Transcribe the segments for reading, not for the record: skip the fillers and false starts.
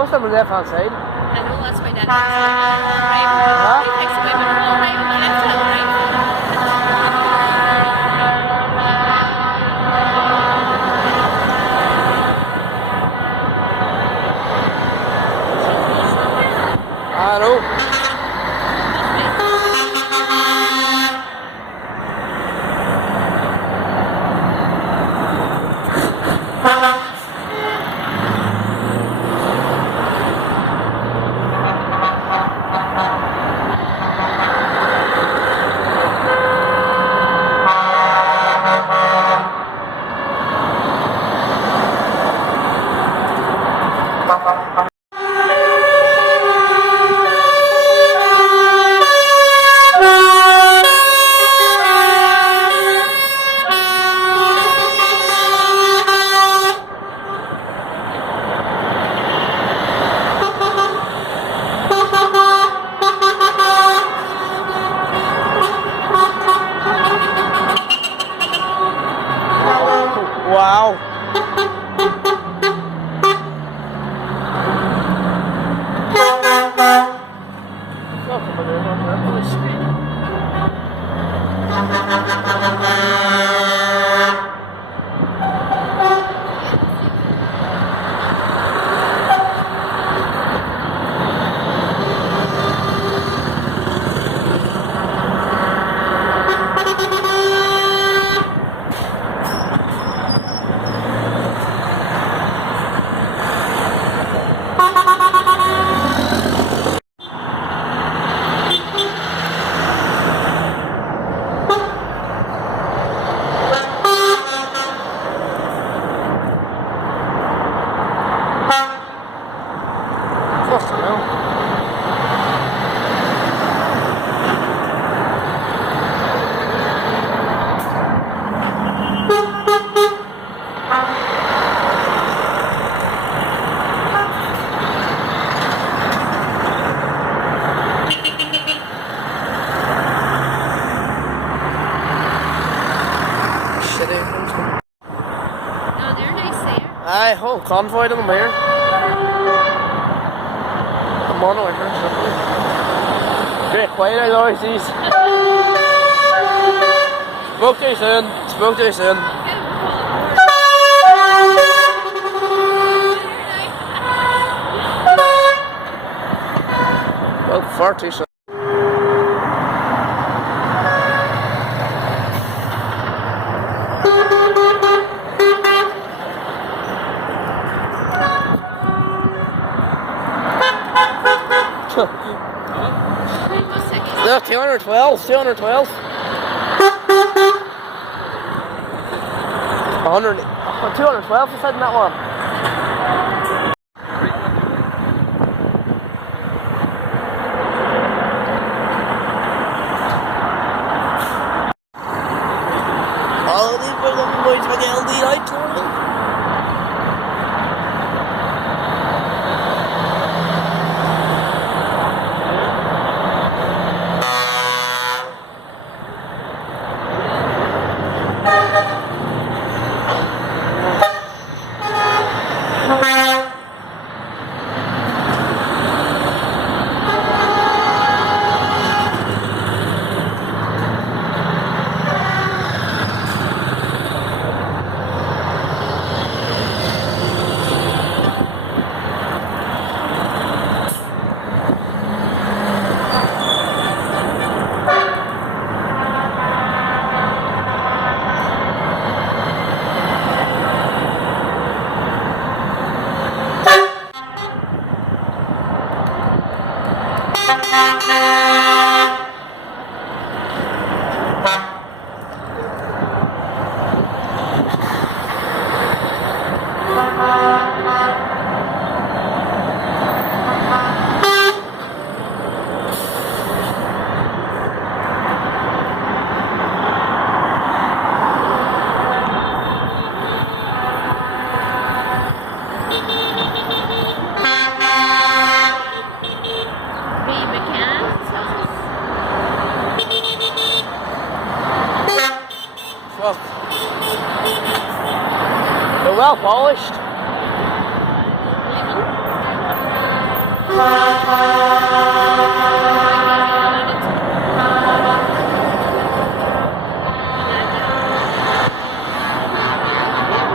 Most of them are left hand side. I know, that's why Dad takes away my whole right on the left hand, right? I know. city. No, they're nice there. Aye, whole convoy of them here. I'm on over here. Great quiet as always these. Smoke too soon. Smoke too soon. Well, far too soon. No, 212, 212. 100, 212 I said in that one. All of these were the boys with the LD lights on them. Well, they're well polished.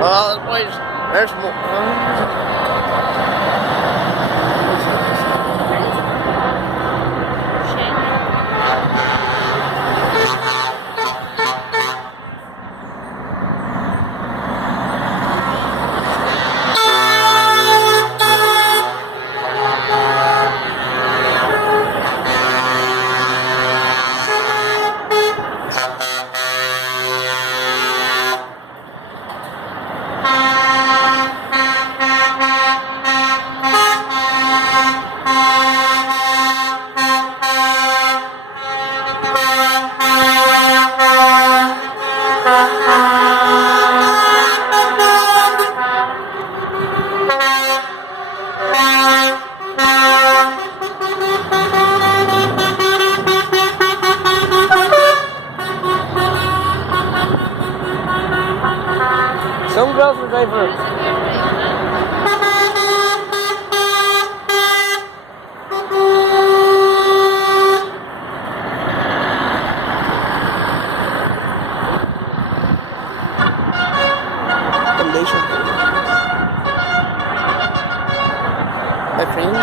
Well, boys, there's more. Some girls will drive for condition. My friend,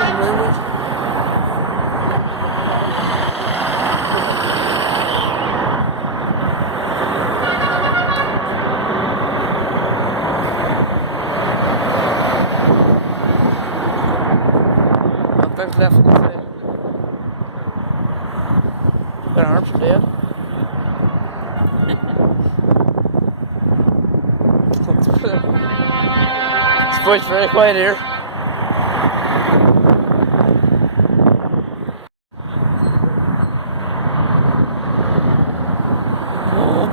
there's left on the side. Their arms are dead. This boy's very quiet here. Oh.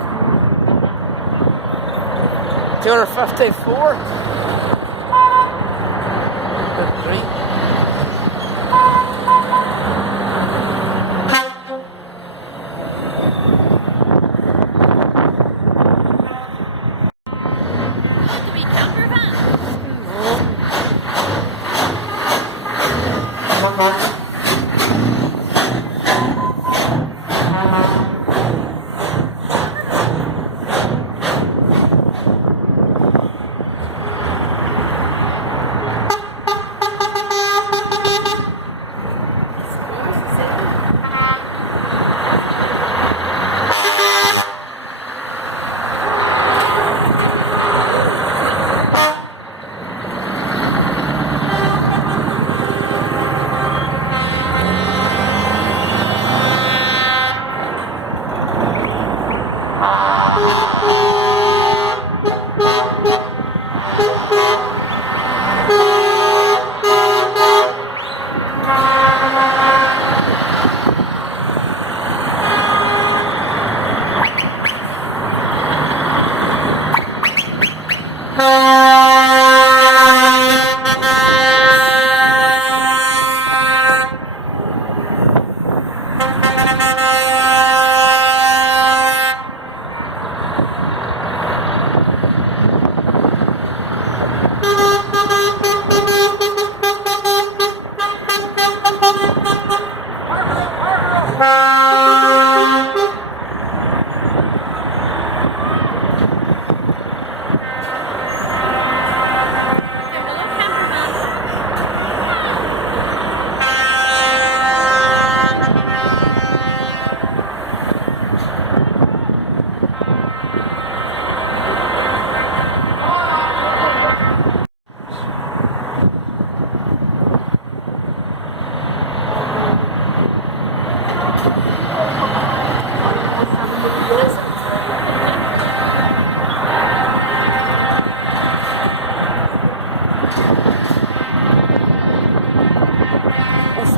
254. Good grief.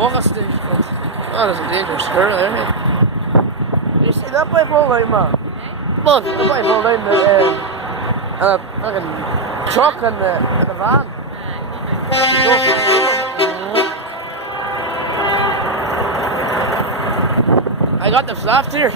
Fuck, that's dangerous. Oh, that's a dangerous girl there, mate. You see that bike all right, man? Look, the bike all right, and a fucking truck and the van. I got the flaps here.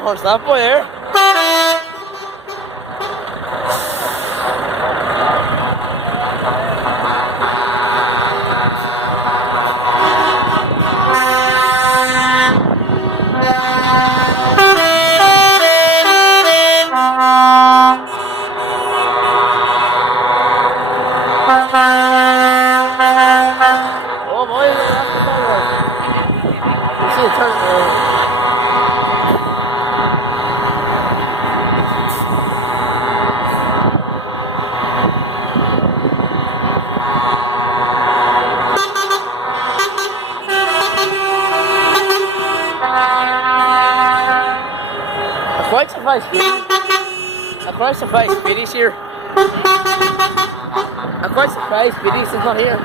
What's that boy there? Oh boy, that's the ball. You see it turn. Quite surprised I'm quite surprised Biddy's here. I'm quite surprised Biddy's is not here.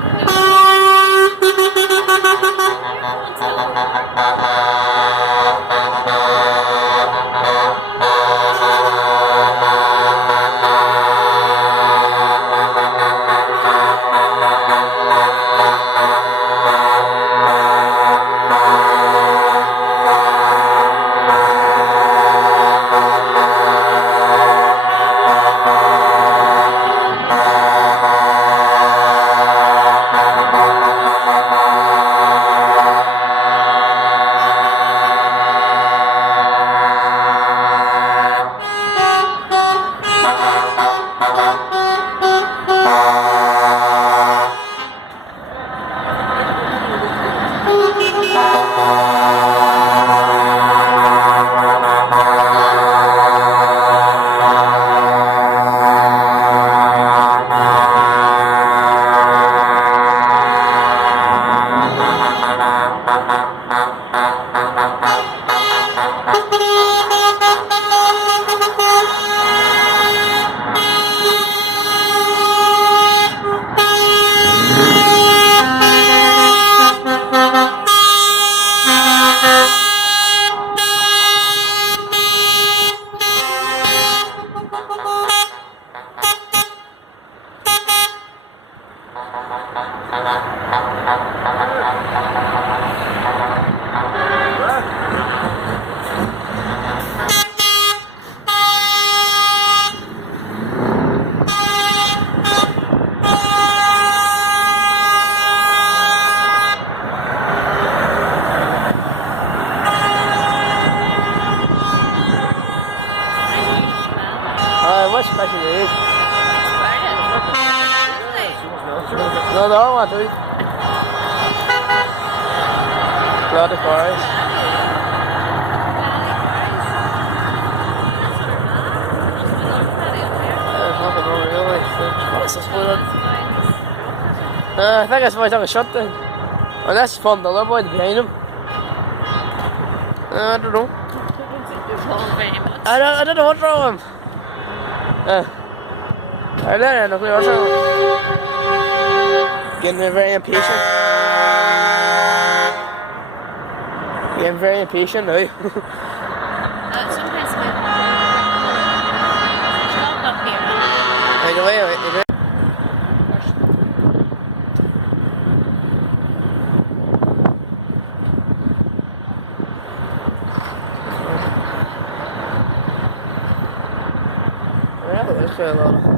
What special it is? No, the other one too. lot of cars. Nothing wrong really. What's this for? I think that's why I took a shot then. Unless from the other boy behind him. I don't know. I don't know what's wrong with him. I don't know what's wrong with him. Getting very impatient. Getting very impatient now. Sometimes when stop up here. Anyway, yeah, that's a lot.